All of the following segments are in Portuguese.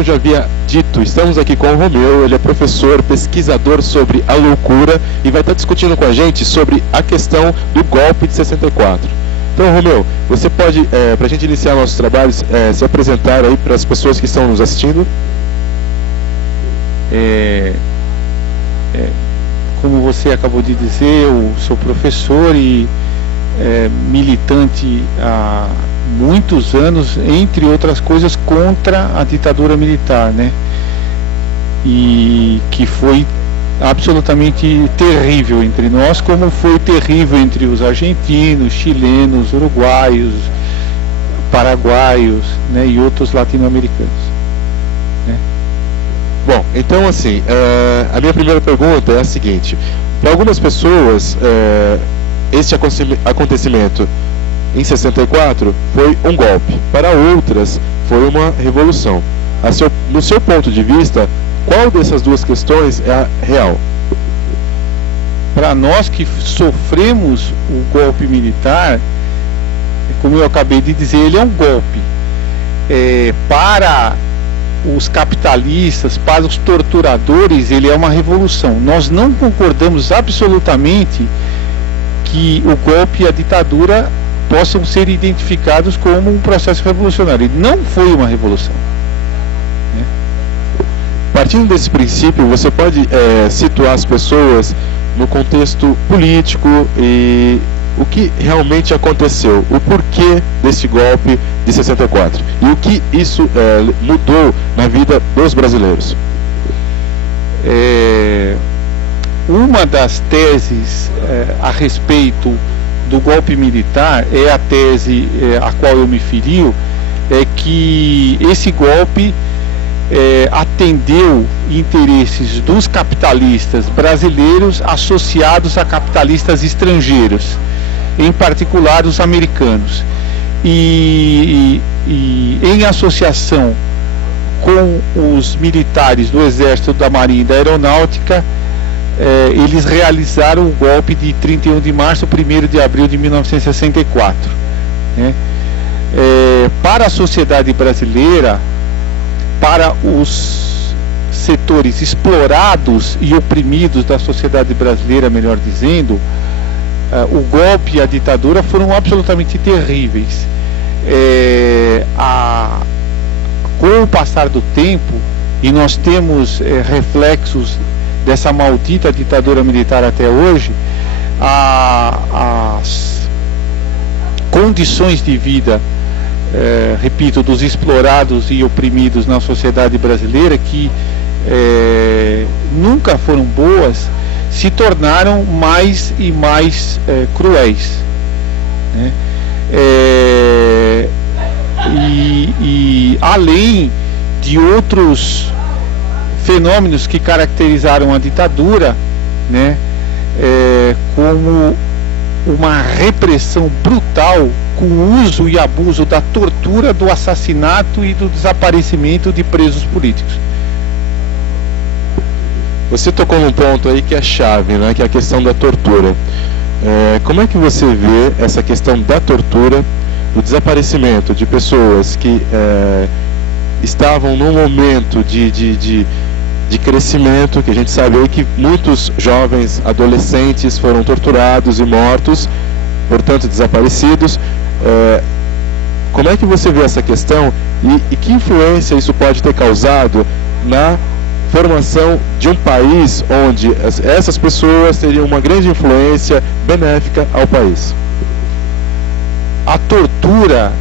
eu já havia dito, estamos aqui com o Romeu, ele é professor, pesquisador sobre a loucura e vai estar discutindo com a gente sobre a questão do golpe de 64. Então, Romeu, você pode, para a gente iniciar nossos trabalhos, se apresentar aí para as pessoas que estão nos assistindo? Como você acabou de dizer, eu sou professor e militante há muitos anos, entre outras coisas, contra a ditadura militar, né? E que foi absolutamente terrível entre nós, como foi terrível entre os argentinos, chilenos, uruguaios, paraguaios, né, e outros latino-americanos, né? Bom, então assim, a minha primeira pergunta é a seguinte: para algumas pessoas, este acontecimento em 64 foi um golpe, para outras foi uma revolução. No seu ponto de vista, qual dessas duas questões é a real? Para nós que sofremos o golpe militar, como eu acabei de dizer, ele é um golpe. Para os capitalistas, para os torturadores, ele é uma revolução. Nós não concordamos absolutamente que o golpe e a ditadura possam ser identificados como um processo revolucionário. Ele não foi uma revolução. Partindo desse princípio, você pode situar as pessoas no contexto político e o que realmente aconteceu, o porquê desse golpe de 64 e o que isso mudou na vida dos brasileiros. Uma das teses a respeito do golpe militar é a tese a qual eu me filio, é que esse golpe atendeu interesses dos capitalistas brasileiros associados a capitalistas estrangeiros, em particular os americanos, e em associação com os militares do Exército, da Marinha e da Aeronáutica, eles realizaram o golpe de 31 de março, 1º de abril de 1964. Né? Para a sociedade brasileira, para os setores explorados e oprimidos da sociedade brasileira, melhor dizendo, o golpe e a ditadura foram absolutamente terríveis. Com o passar do tempo, e nós temos reflexos dessa maldita ditadura militar até hoje, as condições de vida, repito, dos explorados e oprimidos na sociedade brasileira, que nunca foram boas, se tornaram mais e mais cruéis, né? E além de outros fenômenos que caracterizaram a ditadura, né, como uma repressão brutal com o uso e abuso da tortura, do assassinato e do desaparecimento de presos políticos. Você tocou num ponto aí que é chave, né, que é a questão da tortura. Como é que você vê essa questão da tortura, do desaparecimento de pessoas que estavam num momento de crescimento, que a gente sabe aí que muitos jovens, adolescentes foram torturados e mortos, portanto desaparecidos. Como é que você vê essa questão e que influência isso pode ter causado na formação de um país onde essas pessoas teriam uma grande influência benéfica ao país? A tortura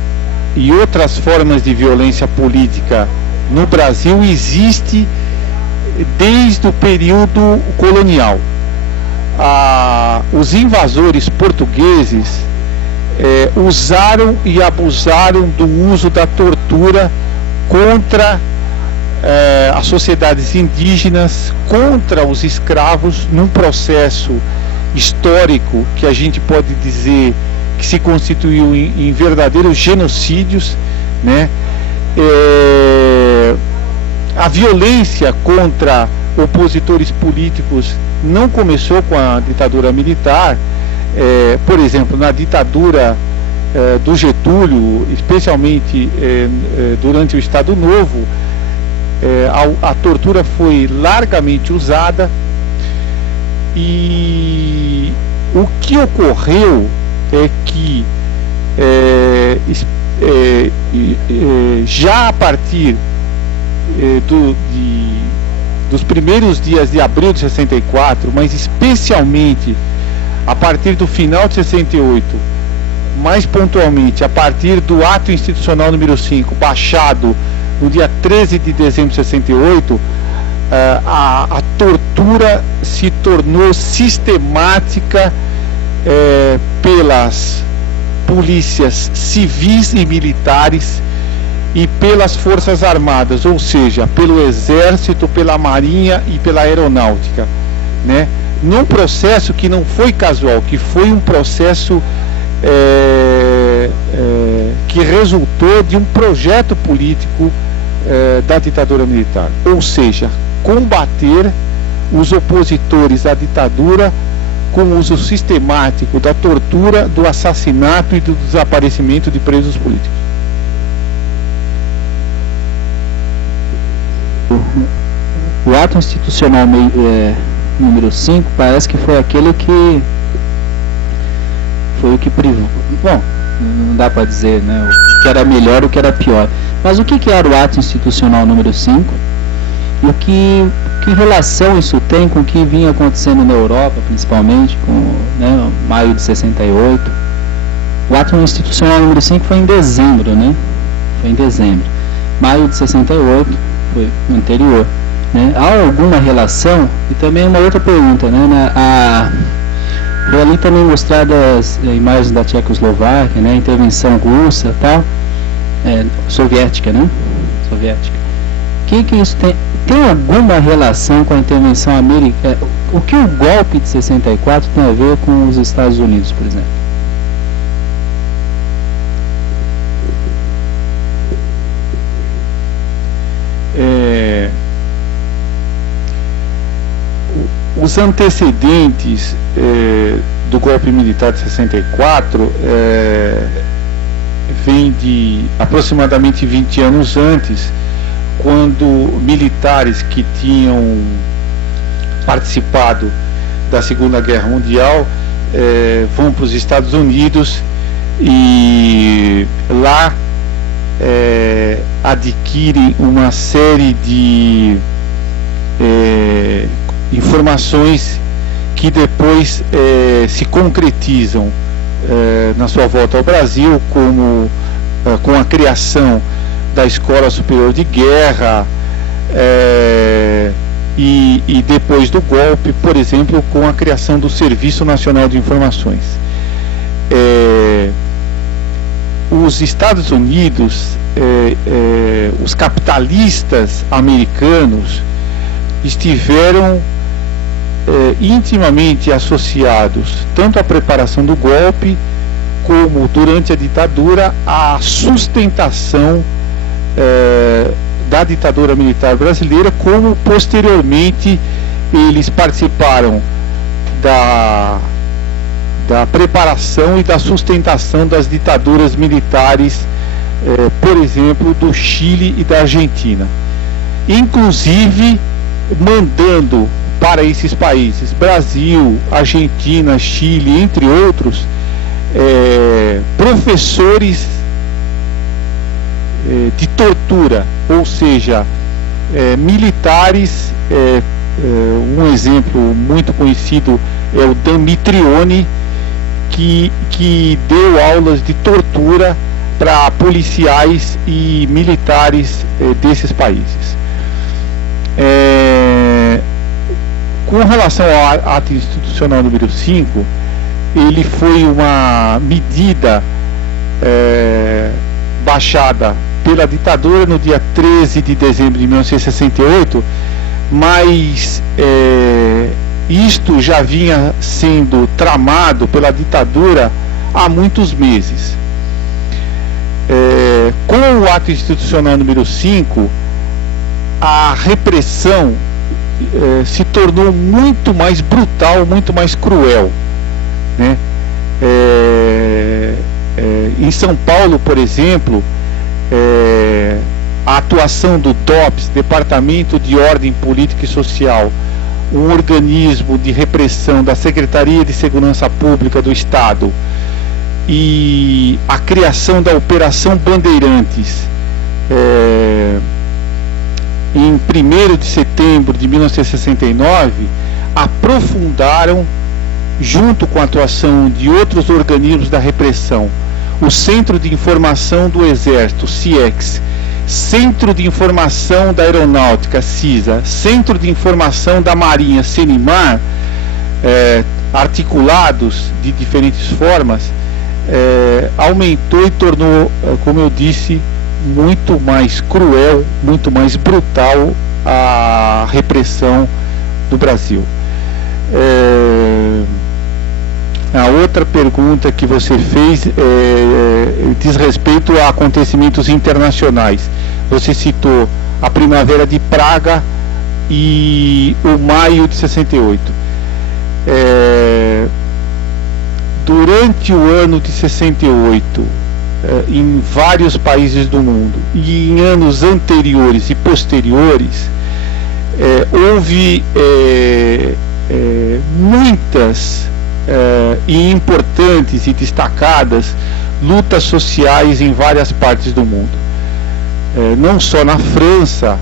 e outras formas de violência política no Brasil existe desde o período colonial. Os invasores portugueses usaram e abusaram do uso da tortura contra as sociedades indígenas, contra os escravos, num processo histórico que a gente pode dizer que se constituiu em verdadeiros genocídios, né? A violência contra opositores políticos não começou com a ditadura militar. Por exemplo, na ditadura do Getúlio, especialmente durante o Estado Novo, a tortura foi largamente usada, e o que ocorreu é que já a partir dos primeiros dias de abril de 64, mas especialmente a partir do final de 68, mais pontualmente a partir do ato institucional número 5, baixado no dia 13 de dezembro de 68, a tortura se tornou sistemática pelas polícias civis e militares e pelas forças armadas, ou seja, pelo exército, pela marinha e pela aeronáutica, né? Num processo que não foi casual, que foi um processo que resultou de um projeto político da ditadura militar, ou seja, combater os opositores à ditadura com o uso sistemático da tortura, do assassinato e do desaparecimento de presos políticos. O ato institucional número 5 parece que foi aquele que foi o que privou. Bom, não dá para dizer, né, o que era melhor e o que era pior. Mas o que era o ato institucional número 5? E que relação isso tem com o que vinha acontecendo na Europa, principalmente, com, né, maio de 68? O ato institucional número 5 foi em dezembro, né? Foi em dezembro. Maio de 68 foi o anterior, né? Há alguma relação? E também uma outra pergunta, né? Foi ali também mostradas imagens da Tchecoslováquia, né? Intervenção russa, tal, soviética, né? Soviética. Que isso tem alguma relação com a intervenção americana? O que o golpe de 64 tem a ver com os Estados Unidos, por exemplo? Os antecedentes do golpe militar de 64 vêm de aproximadamente 20 anos antes, quando militares que tinham participado da Segunda Guerra Mundial vão para os Estados Unidos e lá adquirem uma série de informações que depois se concretizam na sua volta ao Brasil, como com a criação da Escola Superior de Guerra e depois do golpe, por exemplo, com a criação do Serviço Nacional de Informações. Os Estados Unidos, os capitalistas americanos estiveram intimamente associados tanto à preparação do golpe como, durante a ditadura, à sustentação da ditadura militar brasileira, como posteriormente eles participaram da preparação e da sustentação das ditaduras militares, por exemplo, do Chile e da Argentina, inclusive mandando para esses países, Brasil, Argentina, Chile, entre outros, professores de tortura, ou seja, militares. Um exemplo muito conhecido é o Damitrione, que deu aulas de tortura para policiais e militares desses países. Com relação ao ato institucional número 5, ele foi uma medida baixada pela ditadura no dia 13 de dezembro de 1968, mas isto já vinha sendo tramado pela ditadura há muitos meses. Com o ato institucional número 5, a repressão se tornou muito mais brutal, muito mais cruel, né? Em São Paulo, por exemplo, a atuação do DOPS, Departamento de Ordem Política e Social, um organismo de repressão da Secretaria de Segurança Pública do Estado, e a criação da Operação Bandeirantes, em 1º de setembro de 1969, aprofundaram, junto com a atuação de outros organismos da repressão, o Centro de Informação do Exército, CIEX, Centro de Informação da Aeronáutica, CISA, Centro de Informação da Marinha, CENIMAR, articulados de diferentes formas, aumentou e tornou, como eu disse, muito mais cruel, muito mais brutal a repressão do Brasil. A outra pergunta que você fez diz respeito a acontecimentos internacionais. Você citou a Primavera de Praga e o Maio de 68. Durante o ano de 68, em vários países do mundo e em anos anteriores e posteriores, houve muitas e importantes e destacadas lutas sociais em várias partes do mundo, não só na França,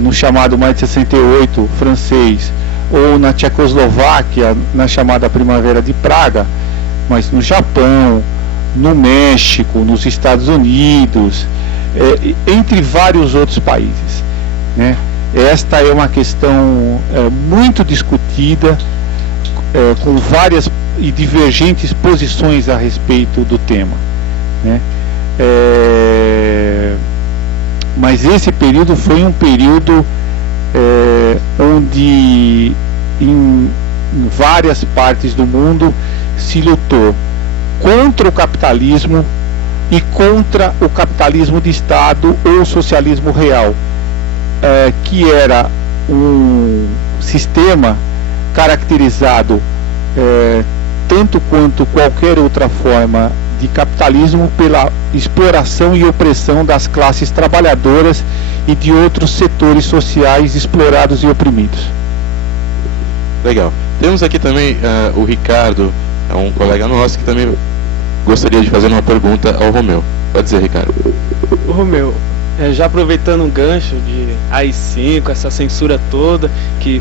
no chamado Maio de 68 francês, ou na Tchecoslováquia, na chamada Primavera de Praga, mas no Japão, no México, nos Estados Unidos, entre vários outros países, né? Esta é uma questão muito discutida, com várias e divergentes posições a respeito do tema, né? Mas esse período foi um período onde em várias partes do mundo se lutou contra o capitalismo e contra o capitalismo de Estado ou socialismo real, que era um sistema caracterizado tanto quanto qualquer outra forma de capitalismo pela exploração e opressão das classes trabalhadoras e de outros setores sociais explorados e oprimidos. Legal. Temos aqui também o Ricardo, um colega nosso, que também gostaria de fazer uma pergunta ao Romeu. Pode dizer, Ricardo. O Romeu, já aproveitando o gancho de AI-5, essa censura toda, que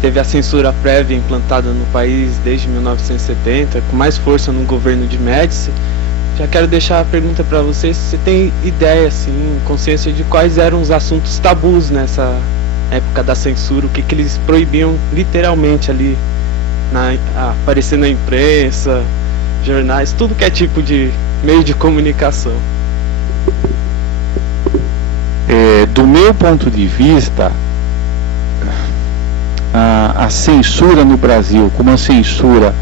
teve a censura prévia implantada no país desde 1970, com mais força no governo de Médici, já quero deixar a pergunta para você, se você tem ideia, assim, consciência de quais eram os assuntos tabus nessa época da censura, o que eles proibiam literalmente ali, aparecer na imprensa, jornais, tudo que é tipo de meio de comunicação. Do meu ponto de vista, a censura no Brasil, como a censura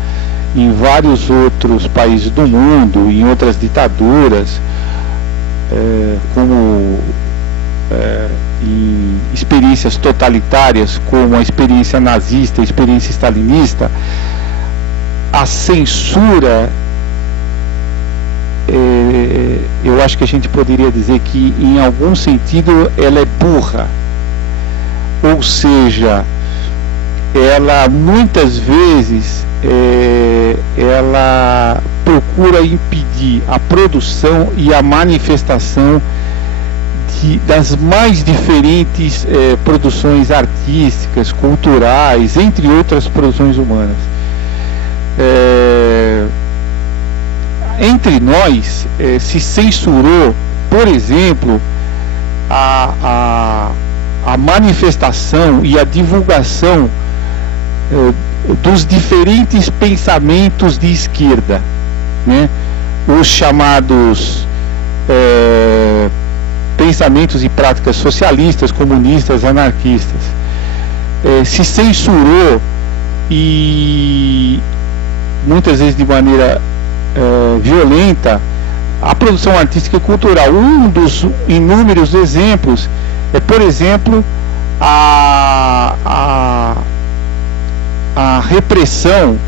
em vários outros países do mundo, em outras ditaduras, como em experiências totalitárias, como a experiência nazista, a experiência stalinista, a censura, eu acho que a gente poderia dizer que, em algum sentido, ela é burra. Ou seja, ela muitas vezes ela procura impedir a produção e a manifestação das mais diferentes produções artísticas, culturais, entre outras produções humanas. Entre nós se censurou, por exemplo, a manifestação e a divulgação dos diferentes pensamentos de esquerda, né? Os chamados pensamentos e práticas socialistas, comunistas, anarquistas. Se censurou, e muitas vezes de maneira violenta, a produção artística e cultural. Um dos inúmeros exemplos é, por exemplo, a repressão,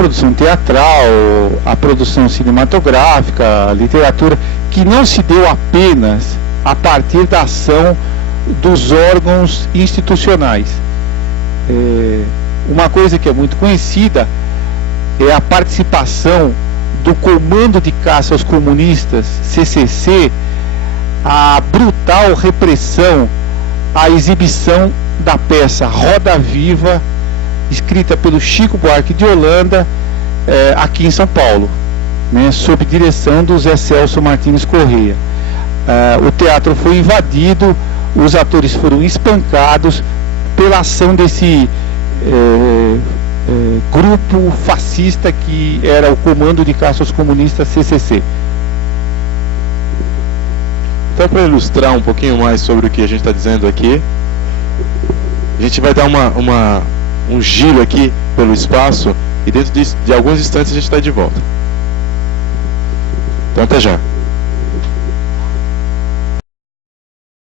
produção teatral, a produção cinematográfica, a literatura, que não se deu apenas a partir da ação dos órgãos institucionais. Uma coisa que é muito conhecida é a participação do Comando de Caça aos Comunistas, CCC, a brutal repressão à exibição da peça Roda Viva, escrita pelo Chico Buarque de Holanda, aqui em São Paulo, né, sob direção do Zé Celso Martins Correia. O teatro foi invadido, os atores foram espancados pela ação desse grupo fascista que era o Comando de Caça aos Comunistas, CCC. Então, para ilustrar um pouquinho mais sobre o que a gente está dizendo aqui, a gente vai dar um giro aqui pelo espaço e dentro de alguns instantes a gente está de volta. Então, até já.